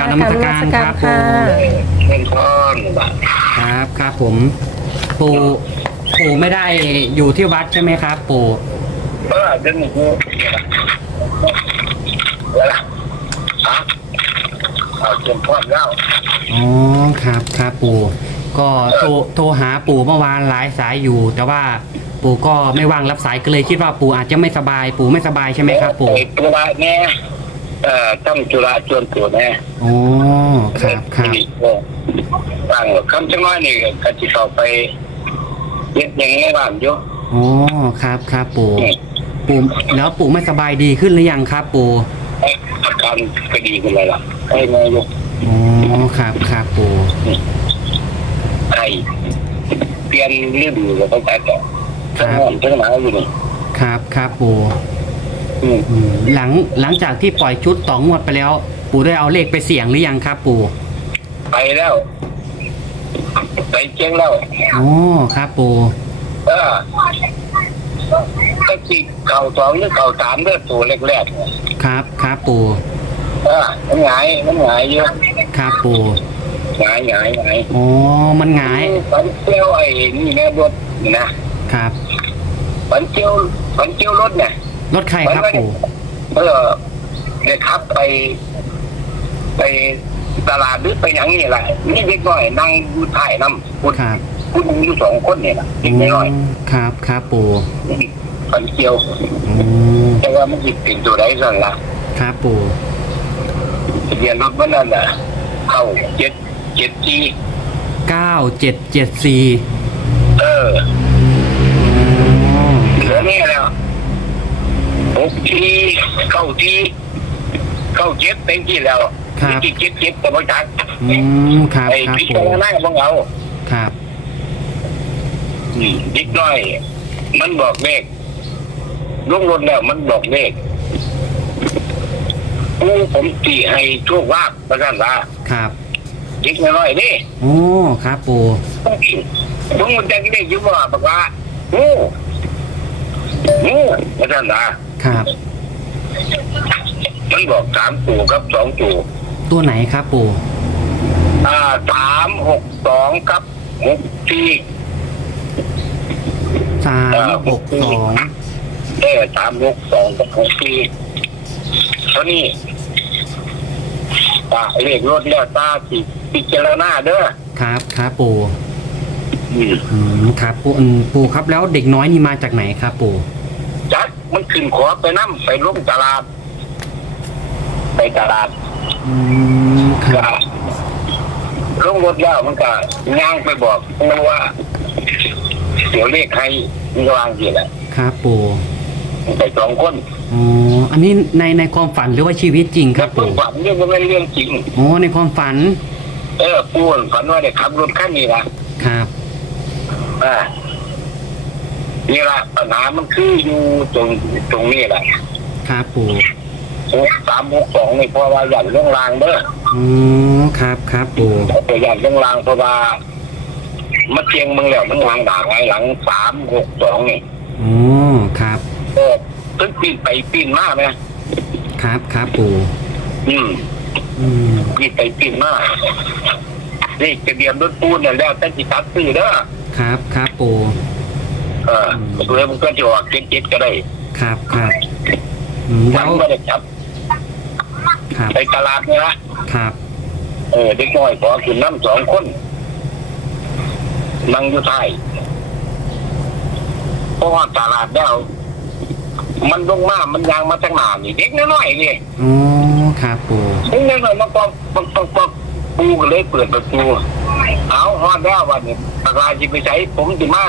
การนมัสการครับค่ะปู่เป็นพ่อนบ้าครับครับผม ปู่ปู่ไม่ได้อยู่ที่วัดใช่ไหมครับ ปู่เออเดินหนูเวลาฮะเอาเตรียมพร้อมแล้วอ๋อครับครับปู่ก็โทรโทรหาปู่เมื่อวานหลายสายอยู่ แต่ว่าปู่ก็ไม่ว่างรับสายก็เลยคิดว่าปู่อาจจะไม่สบาย ปู่ไม่สบายใช่ไหมครับ ปู่ไอ้ตัวละแน่ เอ่อต้องจุฬาจวนตัวแน่อ๋อครับครับบ้างคำจังน้อยนี่ก็จะเข้าไปเย็ดอย่างนี้บ้างอยู่อ๋อครับครับปู่ ปู่แล้วปู่ไม่สบายดีขึ้นหรือยังครับปู่อาการก็ดีขึ้นเลยล่ะไอ้แม่ยกอ๋อครับครับปู่ไข้เปลี่ยนฤดูแล้วก็แต่ต่อทั้งร้อนทั้งหนาวอยู่นี่ครับครับปู่ อืมอืมหลังหลังจากที่ปล่อยชุดต่องวดไปแล้ว ปู่ได้เอาเลขไปเสี่ยงหรือยังครับ ปู่ไปแล้ว ไปเจ๊งแล้วอ๋อครับ ปู่เออก็จีเก่าสองหรือเก่าสามเลือดตัวแรกๆเนี่ยครับครับปู่เออมันหงายมันหงายเยอะครับปู่หงายหงายหงายอ๋อมันหงายฝันเจียวไอ้นี่แม่รถนะครับ ฝันเจียวฝันเจียวรถเนี่ย รถใครครับปู่เออเด็กขับไป ไปตลาดหรือไปหยังนี่แหละนี่เด็กน้อยนั่งอยู่ท้ายน้ำพูดครับพูดอยู่สองคนเนี่ยนะเด็กน้อยอืมครับครับปู่ฝันเจียวอืมแต่ว่ามันหยิบเป็นตัวใดสั่นละครับปู่ทะเบียนรถมันนั่นน่ะเข้าเจ็ดเจ็ดจีเก้าเจ็ดเจ็ดสี่เอออ๋อ เหลือนี่แล้ว หกทีเข้าทีเข้าเจ็ดเต็มที่แล้วที่เจ็ดเจ็ดแต่ไม่ทันอืมครับไอ้ครับพิปู่จารณาของเราครับ อืมนิดหน่อย มันบอกเลขลงรถแล้วมันบอกเลขกูผมตีให้โชคว่าประกันว่าครับ เด็กน้อยๆนี่โอ้ครับปู่มึงมันจะได้ยินว่าบอกว่างูงูประกันว่า ครับมันบอกสามตัวครับสองตัวตัวไหนครับปู่อ่าสามหกสองครับหกสี่สามหกสองเออสามหกสองกับหกสี่เท่านี้ตาเลขรถแล้วตาสิพิจารณาเด้อครับครับปู่อืมอืมครับปู่อืมปู่ครับแล้วเด็กน้อยนี่มาจากไหนครับปู่จัด มันขึ้นขอไปนั่ไปลงตลาด ไปตลาดอืมคก็รับลงรถแล้วมันก็ย่างไปบอกมันว่าเดี๋ยวเลขให้มันก็วางทีแหละครับปู่มันไปสองคนอ๋ออันนี้ในในความฝันหรือว่าชีวิตจริงครับแล้วปู่ฝันเรื่องมันเป็นเรื่องจริง อ๋อในความฝันเออปูนฝันว่าได้ขับรถคันนี้ละครับ อ่า นี่ละปัญหามันคืออยู่ตรงตรงนี้แหละครับปู่หกสามหกสองนี่เพราะว่าหยันเรื่องรางเด้ออ๋อครับครับปู่ตัวหยันเรื่องรางเพราะว่ามาเทียงมึงแล้วมันวางด่างไงหลังสามหกสองนี่อ๋อครับเออตึ้งปีนไปปีนมาไหมครับครับปู่อืมอืมปีนไปปีนมานี่จะเบียมรถปูนเนี่ยแล้วแต่จิตัดซื้อเด้อครับครับปู่ เออตัวมันก็จะออกเจ็ดๆก็ได้ครับครับอืมมัแล้นวไม่ได้จับครับไปตลาดเนี่ละครับเออเด็กน้อยขอขึ้นน้ำสองคน นั่งอยู่ท้เพราะว่าตลาดแล้วมันลงมา มันยางมาทางหนานี่เด็กน้อยๆนี่ อ๋อครับปู่เด็กน้อยมันก็ปกปกปกปูก็เลยเปิดประตูเอาฮอดแล้ววันนี้ตลาดจิไปใช้ผมจิมา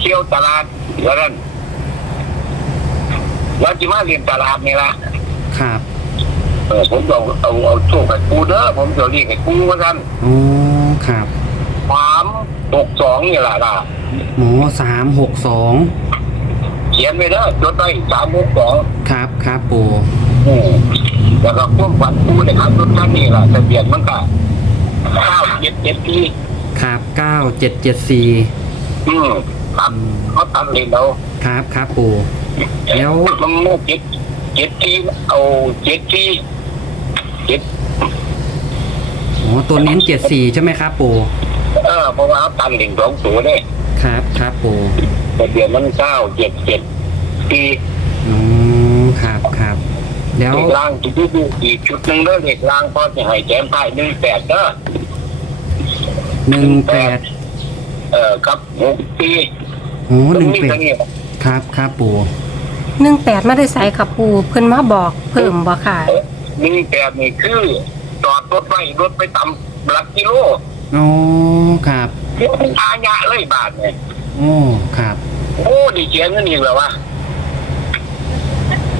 เที่ยวตลาดแล้วนั่นแล้วจิมาเรียนตลาดนี่ละครับ เออผมเอาเอาเอาโชคให้ปูเด้อผมจะเรียกให้ปูว่าท่านอ๋อครับสามหกสองนี่แหละนะหมอสามหกสองเขียนไว้เด้อจดไว้สามหกสองครับครับปู่อืมแล้วก็พ่วงฝันปูในขับรถคันนี้แหละทะเบียนมันก็เก้าเจ็ดเจ็ดที่ครับเก้าเจ็ดเจ็ดสี่อืม ตัดเขาตัดเลยเราครับครับปู่แล้วมันโม่เจ็ดเจ็ดที่เอาเจ็ดที่เจ็ดอ๋อตัวเน้นเจ็ดสี่ใช่ไหมครับปู่เออเพราะว่าเอาตันหนึ่งสองตัวเนี่ยครับครับปู่แต่เดี๋ยวมันเก้าเจ็ดเจ็ดปีอืมครับครับแล้วเด็กล่างที่ดูอีกชุดหนึ่งเด้อเด็กล่างพอจะให้แถมไพ่หนึ่งแปดเด้อหนึ่งแปด เออครับหกปีโอ้หนึ่งมีแปเท่าดนี้ครับครับปู่หนึ่งแปดไม่ได้ใส่ค่ะปูเพิ่นมาบอกเพิ่มบ่ค่ะ หนึ่งแปดนี่คือจอดรถไว้รถไปต่ำหลักกิโลโอ้ครับเดี๋ยวมันอาญะเลยบาทเนี่ยโอ้ครับโอ้ดีเจียเงินอีกแล้ววะ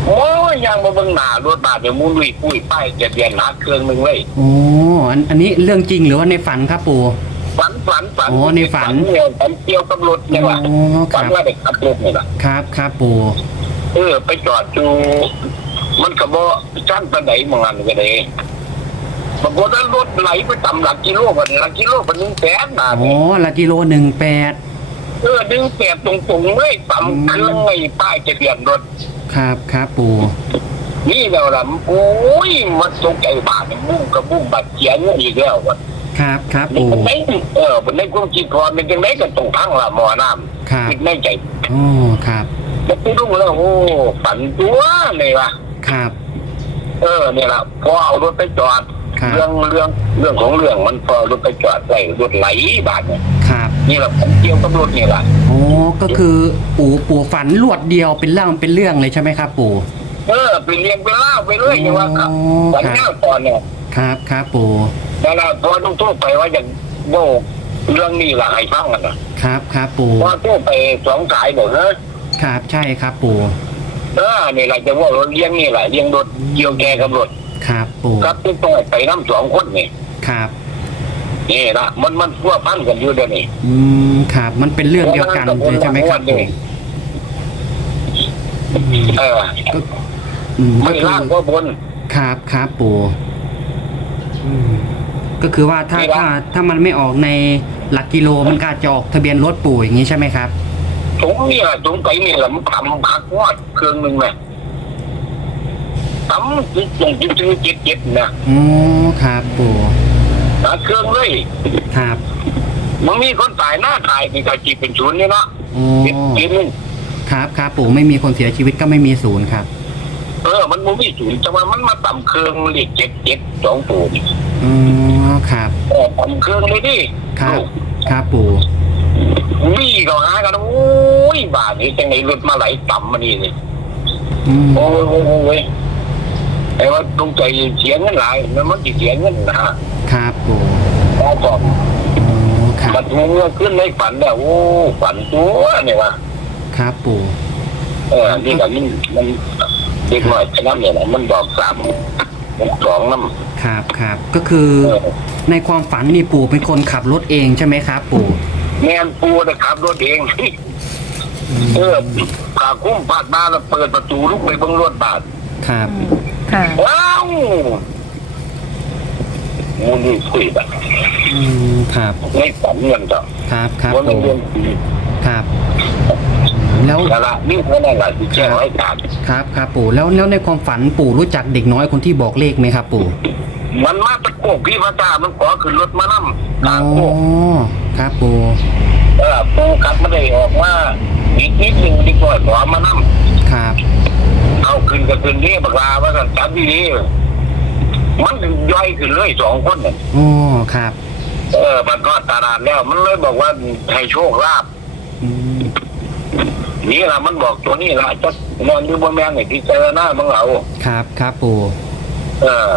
โอ้ยยังมาเบิ่งหน้ารถบาทเดี๋ยวมูลุยปุ้ยป้ายจะเดียนหนาเครื่องหนึ่งเลยโอ้อันอันนี้เรื่องจริงหรือว่าในฝันครับปู่ ฝันฝันฝันโอ้ในฝันเนี่ยฝันเกี่ยวกับรถเนี่ยว่ะโอ้คฝัรันบว่าเด็กขับรถนี่แหละครับครับปู่เออ ไปจอดอยู่มันก็บ่ชั้นปานไหนมองอันก็ได้ปรากฏว่ารถไหลไปต่ำหลักกิโลกันหลักกิโลกันหนึ่งแสนบาทโอ้นี่ละกิโลหนึ่งแปดเออดึงแปดตรงๆเลยต่ำเครื่องไม่ป้ายจะเบียนรถ ครับครับปู่นี่แล้วล่ะโอ้ยมันตกใจบาทเนี่ยมุ่งกับมุ่งบาดเจียงอีกแล้วว่ะ ครับครับมันปู่เป็นไงเออเป็นในความคิดพอเป็นจังไดก็ตรงทั้งละหมอน้ครับำคิดในใจโอ้ครับแล้วไปดูแล้วโอ้ฝันตัวเลยว่ะครับ เออเนี่ยล่ะพอเอารถไปจอด ครับ เรื่องเรื่องเรื่องของเรื่องมันพอรถไปจอดใส่รถไหลบาดเนี่ยครับนี่แหละผมเกี่ยวกับรถนี่แหละโอ้ก็คือปู่ปู่ฝันรวดเดียวเป็นเรื่องเป็นเรื่องเลยใช่ไหมครับปู่เออไปเรียงไปเล่าไปเรื่อยอย่างว่าครับโอ้ฝันครับแนวตอนเนี่ย ครับครับปู่แต่ละพอต้องโทษไปว่าอย่างโบกเรื่องนี้ล่ะให้ฟังกันนะครับครับปู่พอโทษไปสองสายบอกเนอะครับใช่ครับปู่เออนี่แหละจะว่ารถเลี้ยงนี่แหละเลี้ยงรถเกี่ยวแกกับรถครับปู่ครับที่ต้องไปน้ำสองคนนี่ครับนี่ละมันมันพัวพันกันอยู่เดี๋ยวนี้อืมครับ มันเป็นเรื่องเดียวกันเลยใช่ไหมครับปู่อืมเออก็อืมก็ไม่คือล่างก็บนครับครับปู่อืม ก็คือว่าถ้าไม่ล่าถ้างถ้ามันไม่ออกในหลักกิโลมันก็อาจจะออกทะเบียนรถปู่อย่างนี้ใช่ไหมครับถุงนี่แหละถุงไก่นี่แหละมันทำพักวอดเครื่องหนึ่งนะทำจิตตรงจิตถึงจิตจิตนะอ๋อครับปู่หาเครื่องเลยครับมันมีคนตายหน้าตายนี่ก็จีเป็นศูนย์นี่เนาะอ๋อจิตจิตนึงครับครับปู่ไม่มีคนเสียชีวิตก็ไม่มีศูนย์ครับ เออ มันบ่มีศูนย์แต่ว่ามันมาต่ำเครื่องเลขเจ็ดเจ็ดสองตัวนี่อ๋อครับเออต่ำเครื่องเลยดิครับ ครับปู่วิ่งก็หากันโอ้ยบาทนี่จังไงรถมาไหลต่ำมานี่นี่อืมโอ้ยโอ้ยโอ้ยแต่ว่าตรงใจเสียเงินหลายมันมันสิเสียเงินนะฮะครับปู่พอก่อนอ๋อครับบัดเมื่อขึ้นในฝันเนี่ยโอ้ฝันตัวเนี่ยวะครับปู่ เออนี่ก็มันมัน เด็กน้อยจะน้ำเนี่ยนะมันบอกสามมันสองน้ำครับครับก็คือเออในความฝันนี่ปู่เป็นคนขับรถเองใช่ไหมครับ ปู่แมนปูนะครับรถเองเออขาคุ้มพาดมาแล้วเปิดประตูลุกไปเบิ้งรถบาทครับค่ะว้าวมูนี่คุยแบบอืมครับในฝันเงินจ้ะครับครับว่ามันปู่เรื่องจริงครับ แล้วแต่ละนี่เท่านั้นแหละที่แจ้งไว้การครับครับปู่แล้วแล้วในความฝันปู่รู้จักเด็กน้อยคนที่บอกเลขไหมครับ ปู่มันมาตะโกกพี่พระเจ้ามันขอขึ้นรถมานั่งกอ๋ลาองโกกครับปู่เออปูขับมาได้ออกมาอีกนิดหนึ่งดีกว่าขอมานั่งครับเอาขึ้นกับขึ้นนี่บักลาว่ากันจับดีนี่มันย่อยขึ้นเลยสองคนเนี่ยอ๋อครับเออมันก็ตลาดแล้ว มันเลยบอกว่าให้โชคลาภอืม นี่ละมันบอกตัวนี้ละจะนอนอยู่บนแมงไอ้ที่เจอหน้ามึงเอาครับครับปู่เออ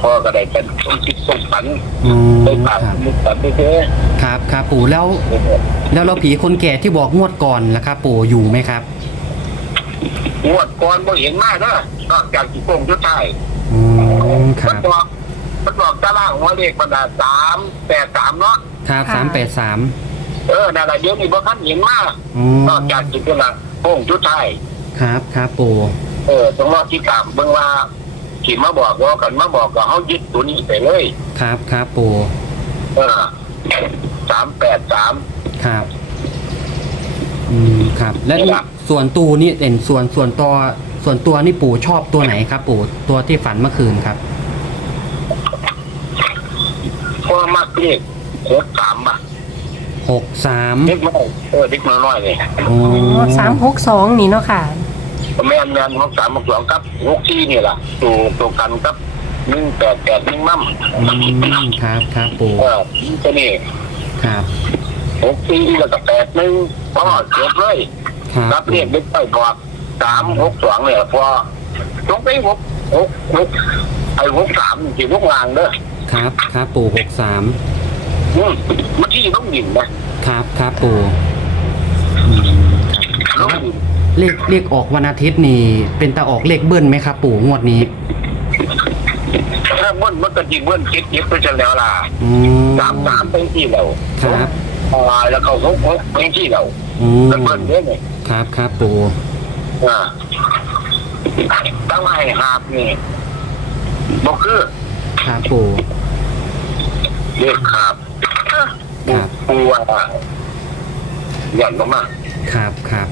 พ่อก็ได้เป็นคนคิดสมฝันอ๋อไปปากครับมุกตัดไปเจอครับครับปู่แล้ว แล้วเราผีคนแก่ที่บอกงวดก่อนล่ะครับปู่อยู่ไหมครับงวดก่อนบ่เห็นมากนะนอกจากที่โป่งชุดไทายอ๋อคมัรันบบอกมันบอกตารางหัวเลขบรรดาสามแปดสามเนาะครับค่ะสามแปดสาม เออนั่นแหละเดี๋ยวนี้บ่ทันเห็นมากอ๋อนอกจากที่เป็นละโป่งชุดไทายครับครับปู่เออต้องรอที่ตามเบิ่งว่าที่มาบอกว่ากันมาบอกก็เฮายึดตัวนี้ไปเลย ครับครับปู่เออสามแปดสาม ครับอืมครับ และนี่ล่ะส่วนตูนี่เด่นส่วนส่วนตัวส่วนตัวนี่ปู่ชอบตัวไหนครับ ปู่ตัวที่ฝันเมื่อคืนครับมักเลขโคตรสามอะ หกสามเด็กน้อยเออเด็กน้อยๆเลยโอ้สามหกสองนี่เนาะค่ะ แม่นแม่นหกสามหกสองครับหกที่นี่ล่ะตัวตัวกันครับหนึ่งแปดแปดหนึ่งมั่มอืมครับครับปู่เออตัวนี้ครับหกที่แล้วก็แปดหนึ่งพอจบเลยครับรับเรียกเด็กไปบอกสามหกสองเนี่ยพอตรงไปหกหกหกไอ้หกสามจีนกลางเด้อครับครับปู่หกสาม อืมมันที่ต้องยินนะครับครับปู่อืมคต้รัอบงยินเลขเลขออกวันอาทิตย์นี่ เป็นตาออกเลขเบิ้ลไหมครับ ปู่งวดนี้ถ้าเบิ้ลมันก็จีเบิ้ลเจ็ดเจ็ดไปจนแล้วล่ะอืมสามสามเป็นที่เราครับอ่าแล้วเขาหกหกเป็นที่เราอืมแล้วเบิ้ลเนี่ยนี่ครับครับปู่อ่าตั้งให้หาบนี่บอกคือครับปู่ เรียกหาบครับปูว่าหย่อนลงมาครับครับ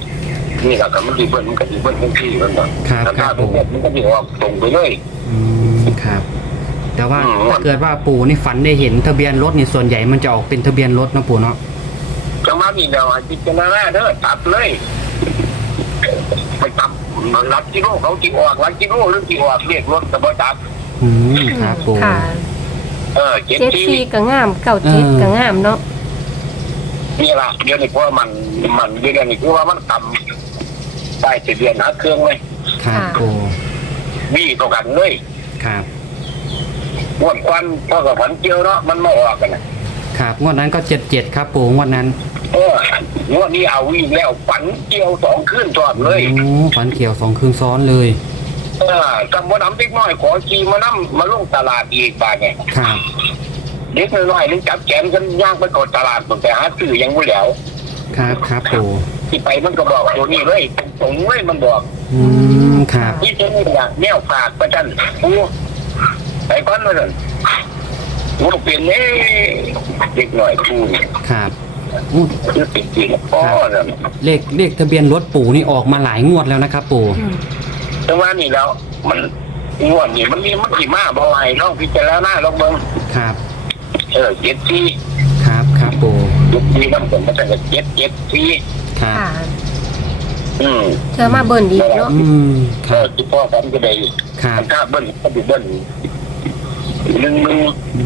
นี่แหละกับมันดีเบิ้ลมันก็ดีเบิ้ลทั้งที่มันแบบครับแต่ครัถ้าบเป็นปู่แบบมันก็ดีออกตรงไปเลยอืมครับ แต่ว่าอืมถ้าเกิดว่าปู่นี่ฝันได้เห็นทะเบียนรถนี่ส่วนใหญ่มันจะออกเป็นทะเบียนรถเนาะปู่เนาะจังหวะนี้เดี๋ยวจิตนาเด้อตัดเลย ไปตับรับกิโลเขาจีออกรับกิโลหรือจีออกเรียกรถแต่บ่ตัดอืมครับปู่ค่ะ เออเจ็ดเจ็ดที่สี่ก็งามเก้าเจ็ดก็งามเนาะนี่ล่ะเดี๋ยวนี้เพราะว่ามันมันเดี๋ยวนี้คือว่ามันต่ำได้จะเดือนหาเครื่องไหมครับปู่นี่ต่อกันเลยครับงวดควันพ่อกับฝันเจียวเนาะมันมาออกกันนะครับงวดนั้นก็เจ็ดเจ็ดครับปู่งวดนั้นเอองวดนี้เอาวิ่งแล้วฝันเจียวสองขึ้นจอดเลยโอ้ฝันเขียวสองคืนซ้อนเลย เออกำบ่น้ำเล็กน้อยขอขี่มาน้ำมาลงตลาดอีกบาทเนี่ยครับเด็กน้อยๆนึงจับแขนกันย่างไปกดตลาดตั้งแต่หาซื้อยังไม่แล้ว ครับครับปู่ที่ไปมันก็บอกตัวนี้เลยตรงๆเลยมันบอกอืมครับนี่จะนี่อย่างแนวฝากประจันโอ้ไปก้อนมาเลยว่าเปลี่ยนเอ้เด็กหน่อยคูณครับอู้คือติดจริงพ่อเนี่ยเลขเลขทะเบียนรถปู่นี่ออกมาหลายงวดแล้วนะครับ ปู่ อืมจังหวะนี้แล้ว มันงวดนี่มันมีมันกี่มาบ่อยลองพิจารณาลองเบิ่งครับ เออเจ็ดสี่ครับครับปู่เจ็ดสี่มันผมมันจะเจ็ดเจ็ดสี่ครับค่ะอืมเธอมาเบิ่นอีกเนาะอืมคเอรัอบที่พ่อผมก็ได้ครับถ้าเบิ้ลก็ดูเบิ้ลหนึ่งหนึ่ง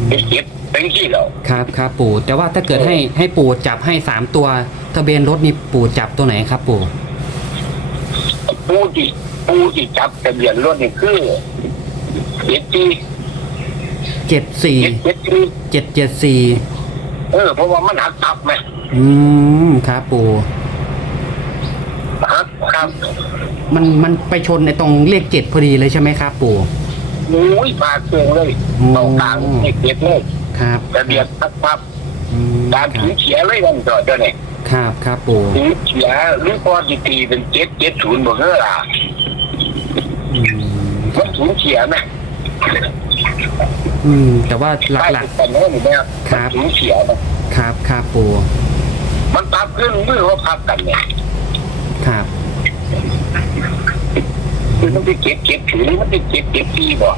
เจ็ดเจ็ดเป็นที่แล้วครับครับปู่แต่ว่าถ้าเกิดให้ให้ปู่จับให้สามตัว ทะเบียนรถนี่ปู่จับตัวไหนครับปู่ ผู้ที่ผู้ที่จับทะเบียนรถนี่คือเจ็ดสี่เจ็ดสี่เจ็ดเจ็ดสี่เจ็ดเจ็ดสี่เออเพราะว่ามันหักตับไหมอืมครับปู่หักครับมันมันไปชนในตรงเลขเจ็ดพอดีเลยใช่ไหมครับปู่โอ้ยปากเคืองเลยอืมตรงกลางเจ็ดเจ็ดเลยครับทะเบียนทับพับอืมคการรับถือเฉียเลยนั่นต่อเจ้าเนี่ย ครับครับปู่ถือเฉียหรือพอสิตีเป็นเจ็ดเจ็ดศูนย์บ่เฮ้อล่ะอืมมันถือเฉียไหมอืม แต่ว่าหใต้ลัก แต่โน้นเนี่ยครับมันถือเฉียไหมๆครับครับปู่มันตับขึ้นมือเขาพับกันเนี่ยครับ คือมันไปเก็บเก็บถือมันไปเก็บเก็บที่บ่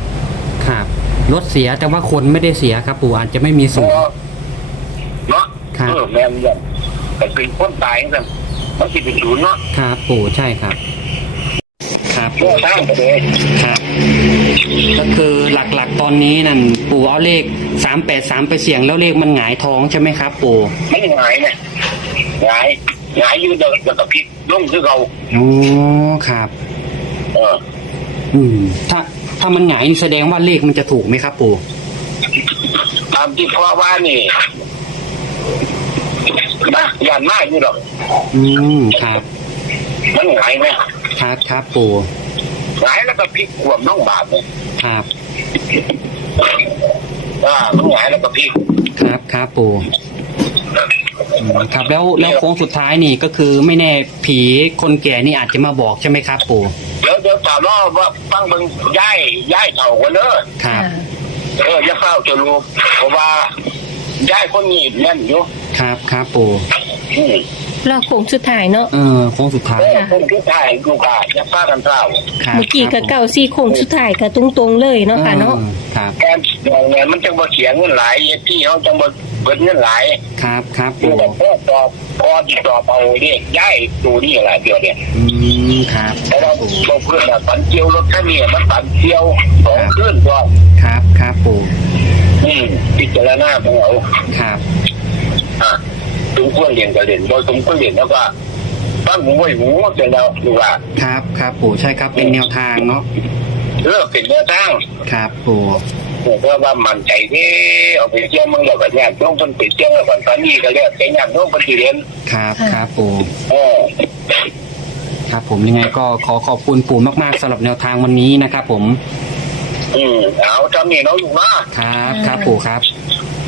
ครับรถเสียแต่ว่าคนไม่ได้เสียครับปู่อาจจะไม่มีพสูอญเนาะครับ เออแม่นยัง แต่เป็นคนตายจังมันสิเป็นศูนย์เนาะครับปู่ใช่ครับ ครับเมื่อทางไปเลยครับ ก็คือหลักๆตอนนี้นั่นปู่เอาเลขสามแปดสามไปเสี่ยงแล้วเลขมันหงายท้องใช่ไหมครับ ปู่ไม่หงายนะหงายหงายอยู่เดินแล้วก็พลิกลงคือเราโอ้ครับ เอออืม ถ้าถ้ามันหงายนี่แสดงว่าเลขมันจะถูกไหมครับ ปู่ตามที่พ่อว่านี่ นะยานมากอยู่หรอกอืมครับมันหงายไหมครับครับปู่หงายแล้วก็พลิกขวมน้องบาทเนี่ยครับอ่ามันหงายแล้วก็พลิกครับครับปู่อืมครับแล้วแล้วโค้งสุดท้ายนี่ก็คือไม่แน่ผีคนแก่นี่อาจจะมาบอกใช่ไหมครับปู่เดี๋ยวเดี๋ยวตามรอบว่าฟังเบิ่งย้ายย้ายเถ่ากันเนอะครับเอออย่าเข้าจะรู้เพราะว่าย้ายคนนี้แน่นอยู่ ครับครับปู่อืมรอบโค้งสุดท้ายเนาะ เออโค้งสุดท้ายเออคนที่ถ่ายลูกค้าจะพากันเท่าครับเมื่อกี้ก็เก้าซี่โค้งสุดท้ายก็ตรงๆเลยเนาะค่ะเนาะ ออครับการดองเงินมันจะบ่เสียเงินหลายที่เขาจะบ่เบิดเงินหลายครับครับคือปู่แบบพ่อสอบพอที่สอบเอาเรียกย้ายตัวนี้แหละเดียวเนี่ยอืมครับเพราะว่าเราเพื่อนอะปันเจียวรถคันนี้มันปันเจียวสองคืนก็ครับครับปู่อืมพิจารณาของเราครับ อะสมควรเรียนก็เรียนโดยสมควรเรียนแล้วก็ฟังหูไว้หูจนเราดูว่า ครับครับปู่ใช่ครับเป็นแนวทางเนาะเลิกเป็นเนื้อทางครับปู่เพราะว่ามันใจที่เอาไปเที่ยวมึงแล้วก็ญาติโยมเพิ่นไปเที่ยวแล้วก็ตอนนี้ก็เรียกเป็นญาติโยมเพิ่นสิเรียนครับครับปู่เออครับผมยังไงก็ขอขอบคุณปู่มากๆสำหรับแนวทางวันนี้นะครับผม อืมเอาทำนี่เนาะลูกนะครับครับปู่ครับ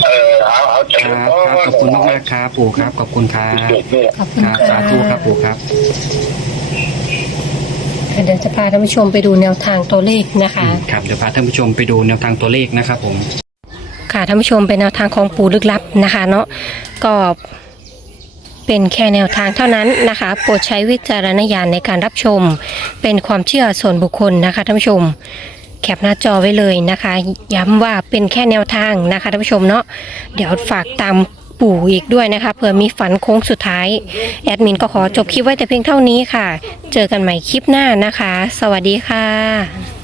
เออเอาเอาใจครับครับขอบคุณมากๆครับปู่ครับขอบคุณครับขอบคุณครับค่ะสาธุครับปู่ครับ เดี๋ยวจะพาท่านผู้ชมไปดูแนวทางตัวเลขนะคะ ครับเดี๋ยวพาท่านผู้ชมไปดูแนวทางตัวเลขนะครับผม ค่ะท่านผู้ชมเป็นแนวทางของปู่ลึกลับนะคะเนาะก็เป็นแค่แนวทางเท่านั้นนะคะ โปรดใช้วิจารณญาณในการรับชม เป็นความเชื่อส่วนบุคคลนะคะท่านผู้ชม แคปหน้าจอไว้เลยนะคะ ย้ำว่าเป็นแค่แนวทางนะคะท่านผู้ชมเนาะเดี๋ยวฝากตามปู่อีกด้วยนะคะเผื่อมีฝันโค้งสุดท้าย แอดมินก็ขอจบคลิปไว้แต่เพียงเท่านี้ค่ะ เจอกันใหม่คลิปหน้านะคะ สวัสดีค่ะ